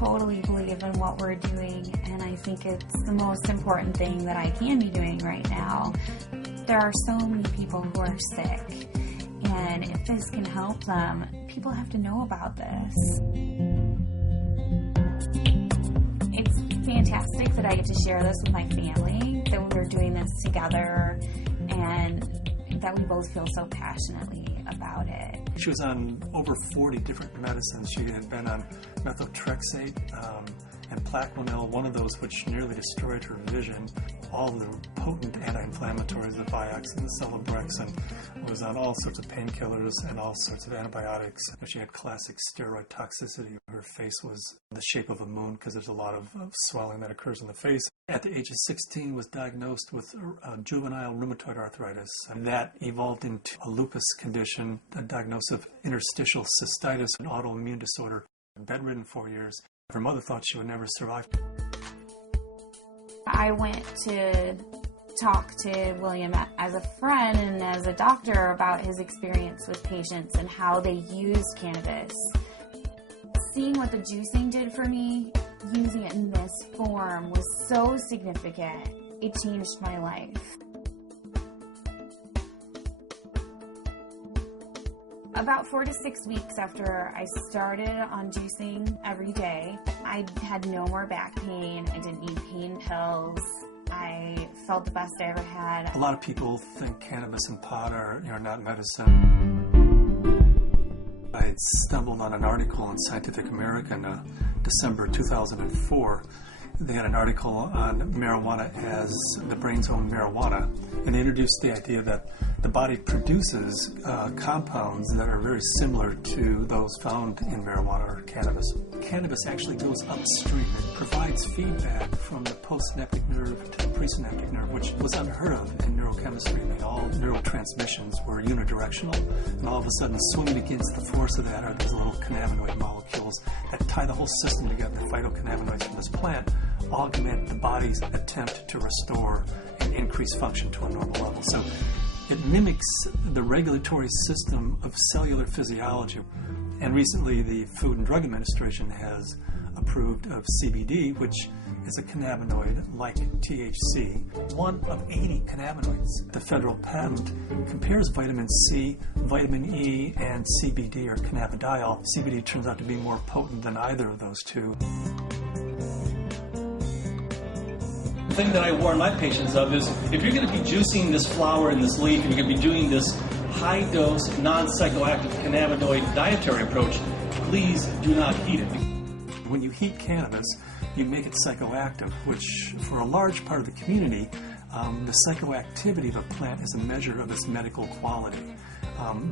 totally believe in what we're doing, and I think it's the most important thing that I can be doing right now. There are so many people who are sick, and if this can help them, people have to know about this. It's fantastic that I get to share this with my family, that we're doing this together, and that we both feel so passionately about it. She was on over 40 different medicines. She had been on methotrexate and Plaquenil, one of those which nearly destroyed her vision. All the potent anti-inflammatories, the Vioxx and the Celebrex, and was on all sorts of painkillers and all sorts of antibiotics. She had classic steroid toxicity. Her face was the shape of a moon because there's a lot of swelling that occurs in the face. At the age of 16, was diagnosed with juvenile rheumatoid arthritis. And that evolved into a lupus condition, a diagnosis of interstitial cystitis, an autoimmune disorder. Bedridden 4 years. Her mother thought she would never survive. I went to talk to William as a friend and as a doctor about his experience with patients and how they used cannabis. Seeing what the juicing did for me, using it in this form, was so significant. It changed my life. About 4 to 6 weeks after I started on juicing every day, I had no more back pain. I didn't need pain pills. I felt the best I ever had. A lot of people think cannabis and pot are not medicine. I had stumbled on an article in Scientific American, December 2004. They had an article on marijuana as the brain's own marijuana, and they introduced the idea that the body produces compounds that are very similar to those found in marijuana or cannabis. Cannabis actually goes upstream. It provides feedback from the postsynaptic nerve to the presynaptic nerve, which was unheard of in neurochemistry. All neurotransmissions were unidirectional, and all of a sudden, swimming against the force of that are these little cannabinoid molecules that tie the whole system together. The phytocannabinoids from this plant augment the body's attempt to restore and increase function to a normal level. So it mimics the regulatory system of cellular physiology. And recently the Food and Drug Administration has approved of CBD, which is a cannabinoid like THC, one of 80 cannabinoids. The federal patent compares vitamin C, vitamin E, and CBD, or cannabidiol. CBD turns out to be more potent than either of those two. The thing that I warn my patients of is, if you're going to be juicing this flower and this leaf, and you're going to be doing this high-dose, non-psychoactive cannabinoid dietary approach, please do not heat it. When you heat cannabis, you make it psychoactive, which for a large part of the community, the psychoactivity of a plant is a measure of its medical quality.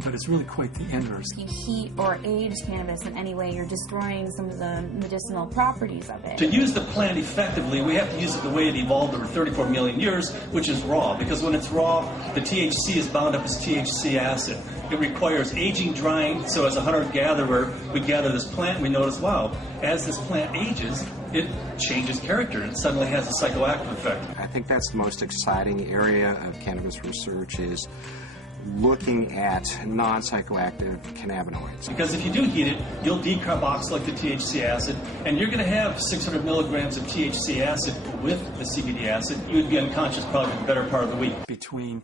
But it's really quite the inverse. If you heat or age cannabis in any way, you're destroying some of the medicinal properties of it. To use the plant effectively, we have to use it the way it evolved over 34 million years, which is raw. Because when it's raw, the THC is bound up as THC acid. It requires aging, drying, so as a hunter-gatherer, we gather this plant and we notice, wow, as this plant ages, it changes character and suddenly has a psychoactive effect. I think that's the most exciting area of cannabis research, is looking at non-psychoactive cannabinoids. Because if you do heat it, you'll decarboxylate the THC acid, and you're going to have 600 milligrams of THC acid with the CBD acid. You would be unconscious probably for the better part of the week. Between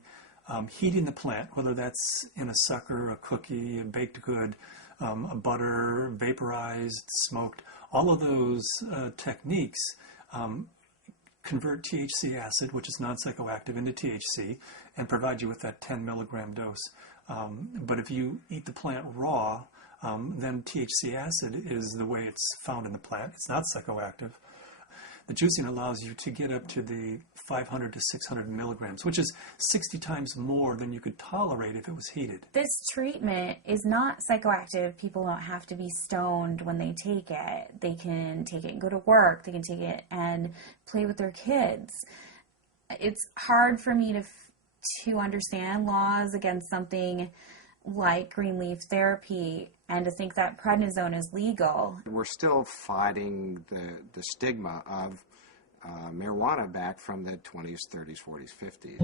heating the plant, whether that's in a sucker, a cookie, a baked good, a butter, vaporized, smoked, all of those techniques convert THC acid, which is non-psychoactive, into THC and provide you with that 10 milligram dose. But if you eat the plant raw, then THC acid is the way it's found in the plant. It's not psychoactive. The juicing allows you to get up to the 500 to 600 milligrams, which is 60 times more than you could tolerate if it was heated. This treatment is not psychoactive. People don't have to be stoned when they take it. They can take it and go to work. They can take it and play with their kids. It's hard for me to understand laws against something like green leaf therapy and to think that prednisone is legal. We're still fighting the stigma of marijuana back from the 20s, 30s, 40s, 50s.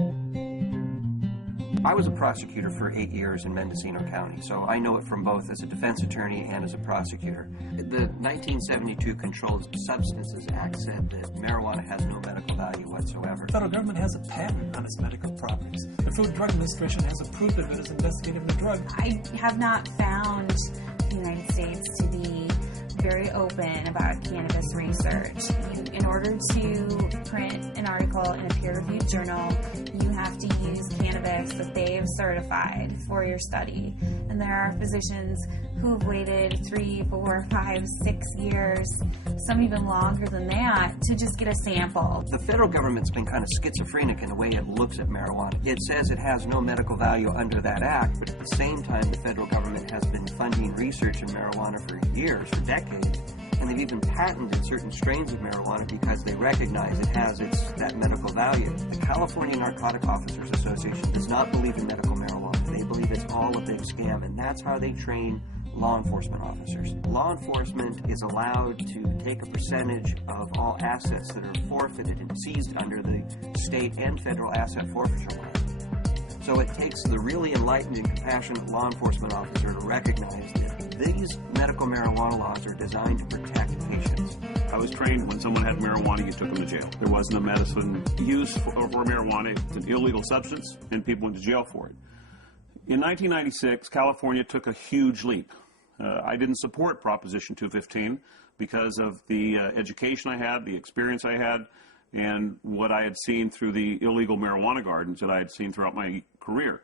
I was a prosecutor for 8 years in Mendocino County, so I know it from both as a defense attorney and as a prosecutor. The 1972 Controlled Substances Act said that marijuana has no medical value whatsoever. The federal government has a patent on its medical properties. The Food and Drug Administration has approved of it as investigative new drug. I have not found the United States to be very open about cannabis research. In order to print an article in a peer-reviewed journal, you have to use cannabis that they've certified for your study. And there are physicians who've waited 3, 4, 5, 6 years, some even longer than that, to just get a sample. The federal government's been kind of schizophrenic in the way it looks at marijuana. It says it has no medical value under that act, but at the same time, the federal government has been funding research in marijuana for years, for decades. And they've even patented certain strains of marijuana because they recognize it has that medical value. The California Narcotic Officers Association does not believe in medical marijuana. They believe it's all a big scam, and that's how they train law enforcement officers. Law enforcement is allowed to take a percentage of all assets that are forfeited and seized under the state and federal asset forfeiture law. So it takes the really enlightened and compassionate law enforcement officer to recognize that these medical marijuana laws are designed to protect patients. I was trained when someone had marijuana, you took them to jail. There wasn't a medicine use for marijuana. It's an illegal substance, and people went to jail for it. In 1996, California took a huge leap. I didn't support Proposition 215 because of the education I had, the experience I had, and what I had seen through the illegal marijuana gardens that I had seen throughout my career.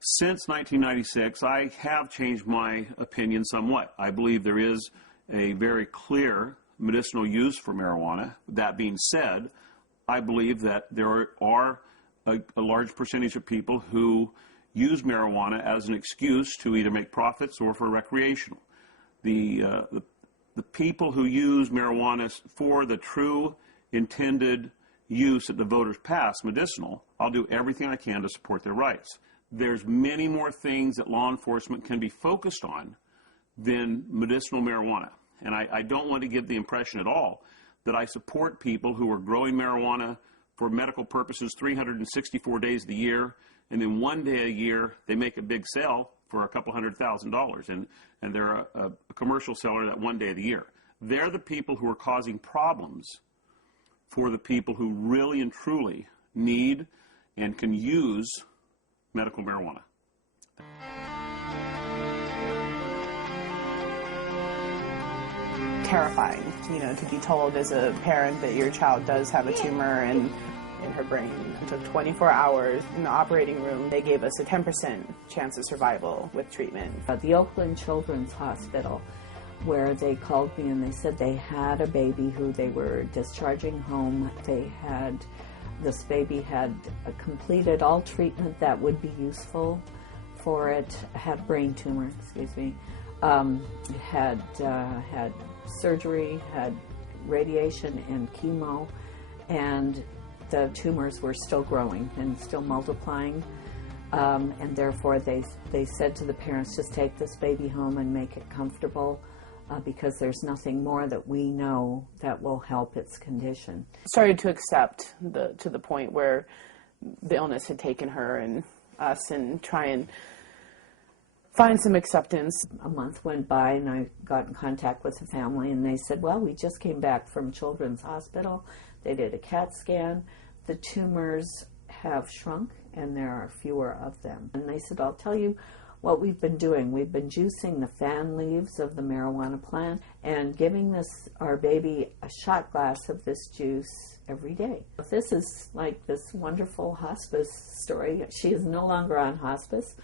Since 1996, I have changed my opinion somewhat. I believe there is a very clear medicinal use for marijuana. That being said, I believe that there are a large percentage of people who use marijuana as an excuse to either make profits or for recreational. The people who use marijuana for the true intended use that the voters pass, medicinal, I'll do everything I can to support their rights. There's many more things that law enforcement can be focused on than medicinal marijuana. And I don't want to give the impression at all that I support people who are growing marijuana for medical purposes 364 days of the year, and then one day a year they make a big sale for a couple $100,000, and they're a commercial seller that one day of the year. They're the people who are causing problems for the people who really and truly need and can use medical marijuana. Terrifying, to be told as a parent that your child does have a tumor in her brain. It took 24 hours in the operating room. They gave us a 10% chance of survival with treatment. At the Oakland Children's Hospital, where they called me and they said they had a baby who they were discharging home. This baby had completed all treatment that would be useful for it, had brain tumor, had surgery, had radiation and chemo, and the tumors were still growing and still multiplying. And therefore they said to the parents, just take this baby home and make it comfortable, because there's nothing more that we know that will help its condition. Started to accept to the point where the illness had taken her and us, and try and find some acceptance. A month went by and I got in contact with the family, and they said, well, we just came back from Children's Hospital. They did a CAT scan. The tumors have shrunk and there are fewer of them. And they said, I'll tell you what we've been doing. We've been juicing the fan leaves of the marijuana plant and giving our baby a shot glass of this juice every day. This is like this wonderful hospice story. She is no longer on hospice.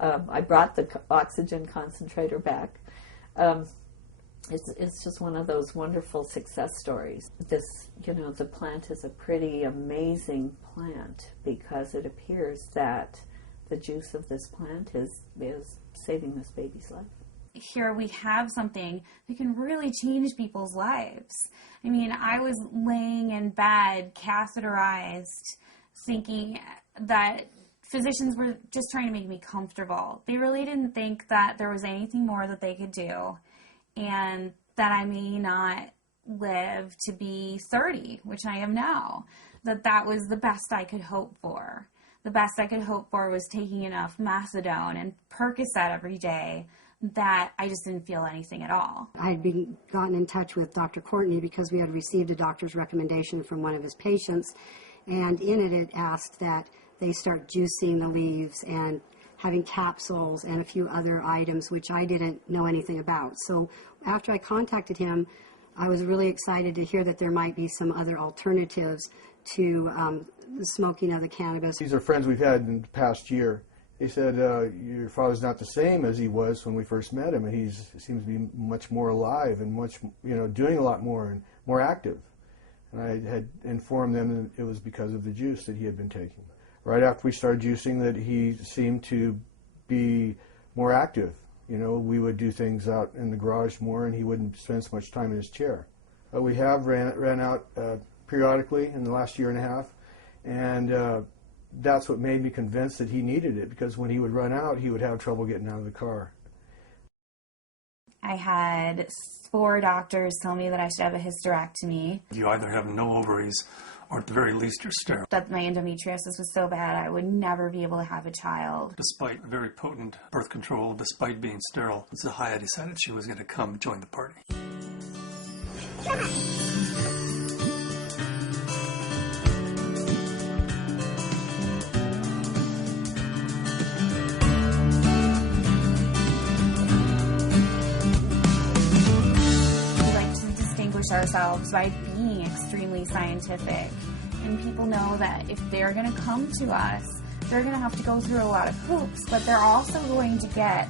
I brought the oxygen concentrator back. It's just one of those wonderful success stories. The plant is a pretty amazing plant because it appears that the juice of this plant is saving this baby's life. Here we have something that can really change people's lives. I mean, I was laying in bed, catheterized, thinking that physicians were just trying to make me comfortable. They really didn't think that there was anything more that they could do, and that I may not live to be 30, which I am now, that was the best I could hope for, the best I could hope for was taking enough methadone and Percocet every day that I just didn't feel anything at all. I had gotten in touch with Dr. Courtney because we had received a doctor's recommendation from one of his patients, and in it asked that they start juicing the leaves and having capsules and a few other items which I didn't know anything about. So after I contacted him, I was really excited to hear that there might be some other alternatives to the smoking of the cannabis. These are friends we've had in the past year. They said, your father's not the same as he was when we first met him, and he seems to be much more alive and much, doing a lot more and more active. And I had informed them that it was because of the juice that he had been taking. Right after we started juicing, that he seemed to be more active. We would do things out in the garage more, and he wouldn't spend so much time in his chair. We have ran out periodically in the last year and a half, and that's what made me convinced that he needed it, because when he would run out, he would have trouble getting out of the car. I had 4 doctors tell me that I should have a hysterectomy. You either have no ovaries, or at the very least you're sterile. That my endometriosis was so bad I would never be able to have a child. Despite very potent birth control, despite being sterile, Zahaya decided she was going to come join the party. Ourselves by being extremely scientific, and people know that if they're going to come to us, they're going to have to go through a lot of hoops, but they're also going to get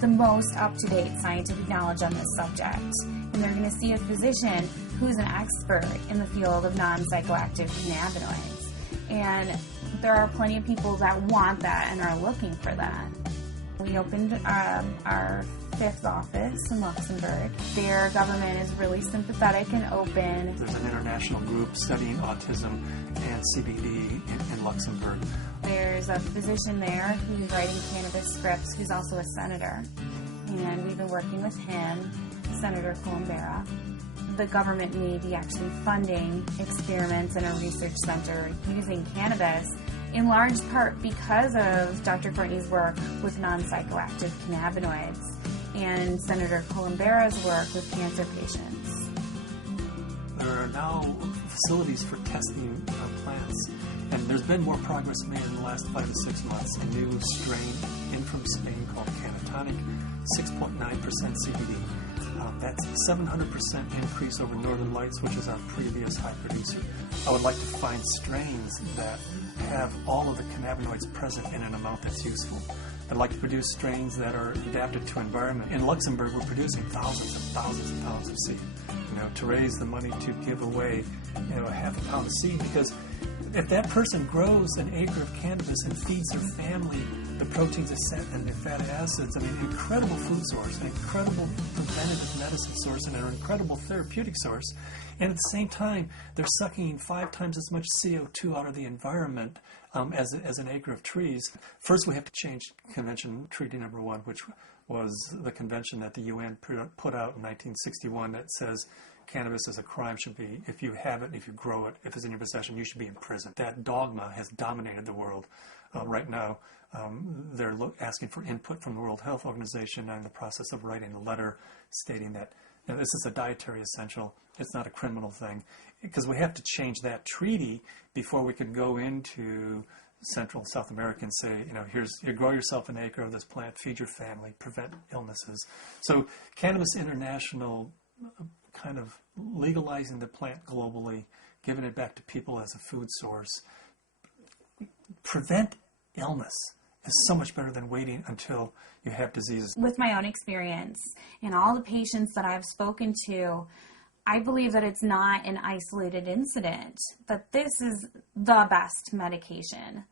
the most up-to-date scientific knowledge on this subject, and they're going to see a physician who's an expert in the field of non-psychoactive cannabinoids, and there are plenty of people that want that and are looking for that. We opened our 5th office in Luxembourg. Their government is really sympathetic and open. There's an international group studying autism and CBD in Luxembourg. There's a physician there who's writing cannabis scripts, who's also a senator. And we've been working with him, Senator Columbera. The government may be actually funding experiments in a research center using cannabis, in large part because of Dr. Courtney's work with non-psychoactive cannabinoids and Senator Columbera's work with cancer patients. There are now facilities for testing plants, and there's been more progress made in the last 5 to 6 months. A new strain in from Spain called Cannatonic, 6.9% CBD. That's a 700% increase over Northern Lights, which is our previous high producer. I would like to find strains that have all of the cannabinoids present in an amount that's useful. I'd like to produce strains that are adapted to environment. In Luxembourg, we're producing thousands and thousands and pounds of seed, to raise the money to give away, a half a pound of seed, because if that person grows an acre of cannabis and feeds their family the proteins and the fatty acids, incredible food source, an incredible preventative medicine source, and an incredible therapeutic source. And at the same time, they're sucking 5 times as much CO2 out of the environment as an acre of trees. First, we have to change Convention Treaty Number 1, which was the convention that the UN put out in 1961 that says cannabis as a crime should be, if you have it, if you grow it, if it's in your possession, you should be in prison. That dogma has dominated the world right now. They're asking for input from the World Health Organization. I'm in the process of writing a letter stating that this is a dietary essential. It's not a criminal thing, because we have to change that treaty before we can go into Central and South America and say, you grow yourself an acre of this plant, feed your family, prevent illnesses. So Cannabis International kind of legalizing the plant globally, giving it back to people as a food source, prevent illness is so much better than waiting until you have diseases. With my own experience and all the patients that I've spoken to, I believe that it's not an isolated incident, that this is the best medication